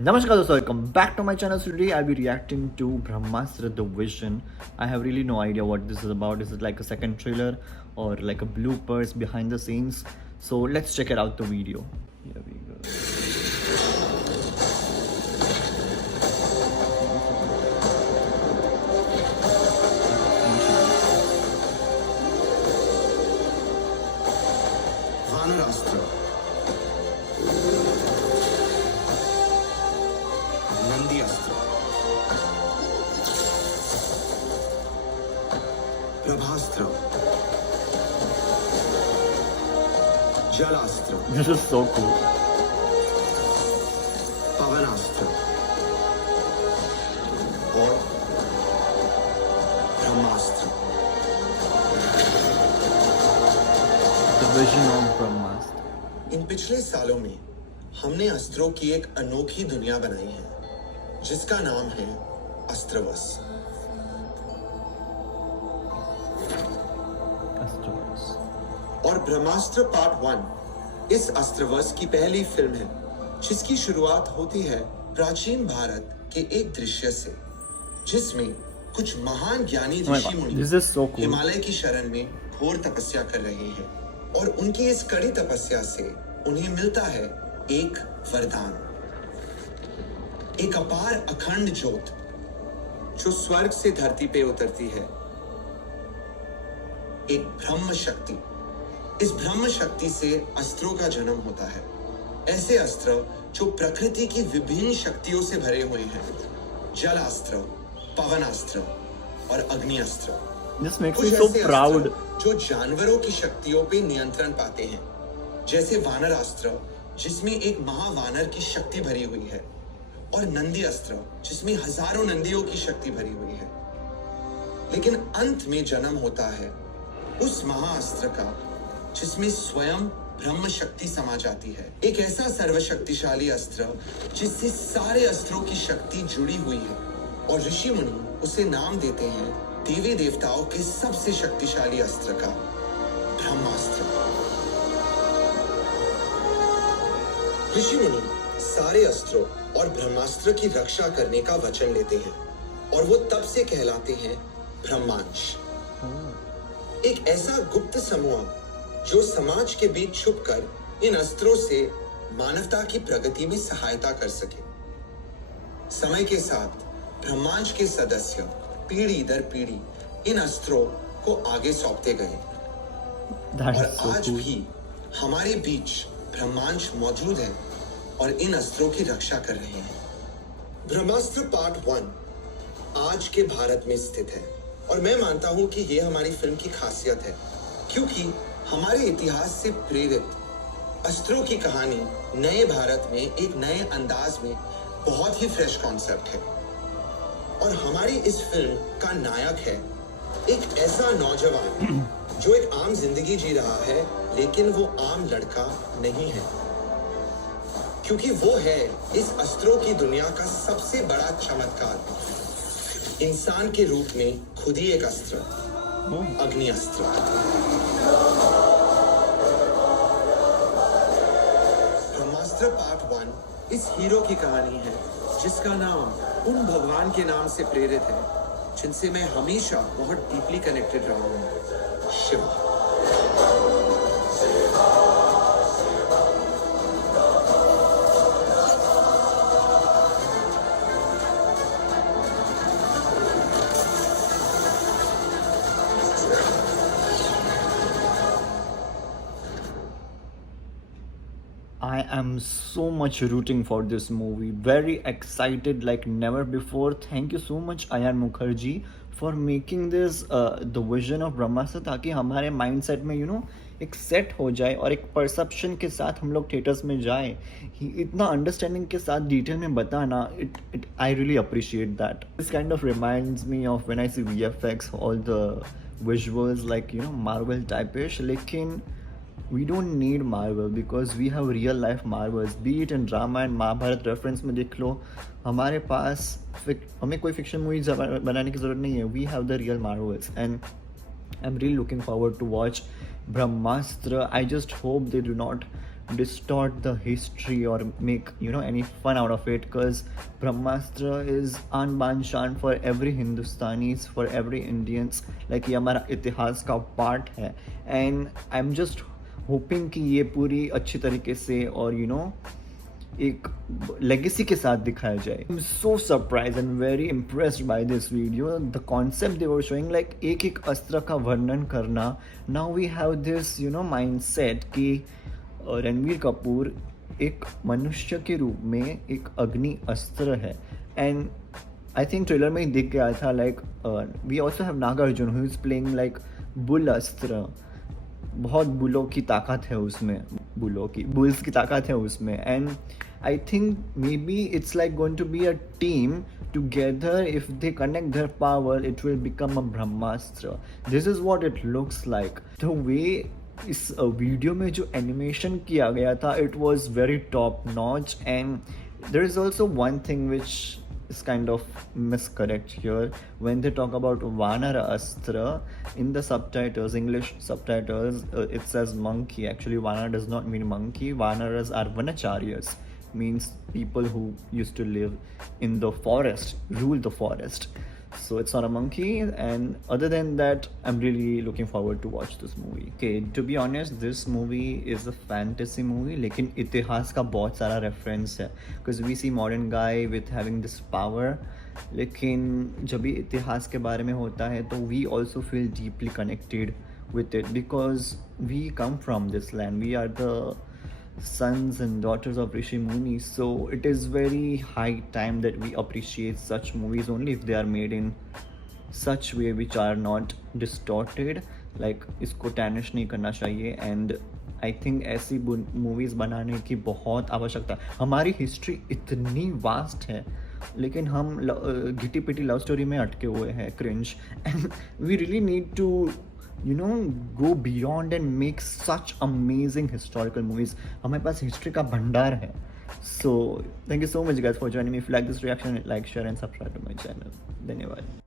Namaskar dosto, welcome back to my channel. So today I'll be reacting to Brahmastra The Vision. I have really no idea what this is about. Is it like a second trailer or like a bloopers behind the scenes? So let's check it out the video. Here we go. वानरास्त्र, Nandi अस्त्र, प्रभास्त्र, जलास्त्र, This is so cool. पवनास्त्र और ब्रह्मास्त्र। The Vision of Brahmastra. इन पिछले सालों में हमने अस्त्रों की एक अनोखी दुनिया बनाई है जिसका नाम है अस्त्रवस। Astros. और ब्रह्मास्त्र पार्ट 1 इस अस्त्रवस की पहली फिल्म है जिसकी शुरुआत होती है प्राचीन भारत के एक दृश्य से जिसमें कुछ महान ज्ञानी Oh my ऋषि God, मुनि this is so cool. Himalaya की शरण में घोर तपस्या कर रहे हैं और उनकी इस कड़ी तपस्या से उन्हें मिलता है एक वरदान, एक अपार अखंड ज्योत जो स्वर्ग से धरती पे उतरती है, एक ब्रह्म शक्ति। इस ब्रह्म शक्ति से अस्त्रों का जन्म होता है, ऐसे अस्त्र जो प्रकृति की विभिन्न शक्तियों से भरे हुए हैं, जलास्त्र, पवनास्त्र और अग्निअस्त्र। This makes कुछ me so ऐसे proud. अस्त्र जो जानवरों की शक्तियों पे नियंत्रण पाते हैं, जैसे वानरास्त्र जिसमें एक महावानर की शक्ति भरी हुई है और नंदी अस्त्र जिसमें हजारों नंदियों की शक्ति भरी हुई है। लेकिन अंत में जन्म होता है उस महाअस्त्र का जिसमें स्वयं ब्रह्म शक्ति समा जाती है, एक ऐसा सर्वशक्तिशाली अस्त्र जिससे सारे अस्त्रों की शक्ति जुड़ी हुई है और ऋषि मुनि उसे नाम देते हैं देवी देवताओं के सबसे शक्तिशाली अस्त्र का, ब्रह्मास्त्र। ऋषि मुनि सारे अस्त्रों और ब्रह्मास्त्र की रक्षा करने का वचन लेते हैं और वो तब से कहलाते हैं ब्रह्मांश, एक ऐसा गुप्त समूह जो समाज के बीच छुपकर इन अस्त्रों से मानवता की प्रगति में सहायता कर सके। समय के साथ ब्रह्मांश के सदस्य पीढ़ी दर पीढ़ी इन अस्त्रों को आगे सौंपते गए That और is so आज cool. भी हमारे बीच ब्रह्मांश मौजूद है और इन अस्त्रों की रक्षा कर रहे हैं। ब्रह्मास्त्र पार्ट 1 आज के भारत में स्थित है और मैं मानता हूं कि यह हमारी फिल्म की खासियत है क्योंकि हमारे इतिहास से प्रेरित अस्त्रों की कहानी नए भारत में एक नए अंदाज में बहुत ही फ्रेश कॉन्सेप्ट है और हमारी इस फिल्म का नायक है एक ऐसा नौजवान जो एक आम जिंदगी जी रहा है लेकिन वो आम लड़का नहीं है क्योंकि वो है इस अस्त्रों की दुनिया का सबसे बड़ा चमत्कार, इंसान के रूप में खुद ही एक अस्त्र, अग्निअस्त्र। ब्रह्मास्त्र पार्ट 1 इस हीरो की कहानी है जिसका नाम उन भगवान के नाम से प्रेरित है जिनसे मैं हमेशा बहुत डीपली कनेक्टेड रहा हूं, Shiv. I am so much rooting for this movie. Very excited like never before. Thank you so much Ayan Mukherjee for making this the vision of Brahmastra ताकि हमारे mindset में एक सेट हो जाए और एक परसेप्शन के साथ हम लोग थिएटर्स में जाए। इतना अंडरस्टैंडिंग के साथ डिटेल में बताना, it I really appreciate that. This kind of reminds me of when I see VFX, all the visuals like Marvel typish. लेकिन we don't need Marvel because we have real life Marvels, be it in drama and Mahabharata reference में देख लो. हमारे पास हमें कोई fiction movies बनाने की ज़रूरत नहीं है. We have the real Marvels and I'm really looking forward to watch Brahmastra. I just hope they do not distort the history or make any fun out of it, because Brahmastra is आन बान शान for every Hindustanis, for every Indians. Like ये हमारा इतिहास का part है, and I'm just hoping कि ये पूरी अच्छी तरीके से और एक लेगेसी के साथ दिखाया जाए. I am so surprise and very impressed by this video. The concept they were showing, like एक एक अस्त्र का वर्णन करना. Now we have this mindset कि रणवीर कपूर एक मनुष्य के रूप में एक अग्नि अस्त्र है. एंड आई थिंक ट्रेलर में ही दिख गया था, like we also have Nagarjuna who is playing like bull अस्त्र. बहुत बुलों की ताकत है उसमें, बुल्स की ताकत है उसमें. And I think maybe it's like going to be a team together. If they connect their power it will become a Brahmastra. This is what it looks like. The way इस video में जो animation किया गया था, it was very top notch. And there is also one thing which is kind of miscorrect here when they talk about Vanara Astra. In the subtitles, English subtitles, it says monkey. Actually, Vanara does not mean monkey. Vanaras are Vanacharyas, means people who used to live in the forest, rule the forest. So it's not a monkey. And other than that, I'm really looking forward to watch this movie. Okay, to be honest, this movie is a fantasy movie, लेकिन इतिहास का बहुत सारा reference है, because we see modern guy with having this power. लेकिन जब भी इतिहास के बारे में होता है तो we also feel deeply connected with it, because we come from this land. We are the sons and daughters of Rishi Muni, so it is very high time that we appreciate such movies only if they are made in such way which are not distorted. Like इसको टैनिश नहीं करना चाहिए. And I think ऐसी movies बनाने की बहुत आवश्यकता है. हमारी हिस्ट्री इतनी वास्ट है, लेकिन हम घिटी पिटी लव स्टोरी में अटके हुए हैं, cringe. And we really need to go beyond and make such amazing historical movies. हमारे पास हिस्ट्री का भंडार है. So thank you so much guys for joining me. If you like this reaction, like, share and subscribe to my channel. धन्यवाद.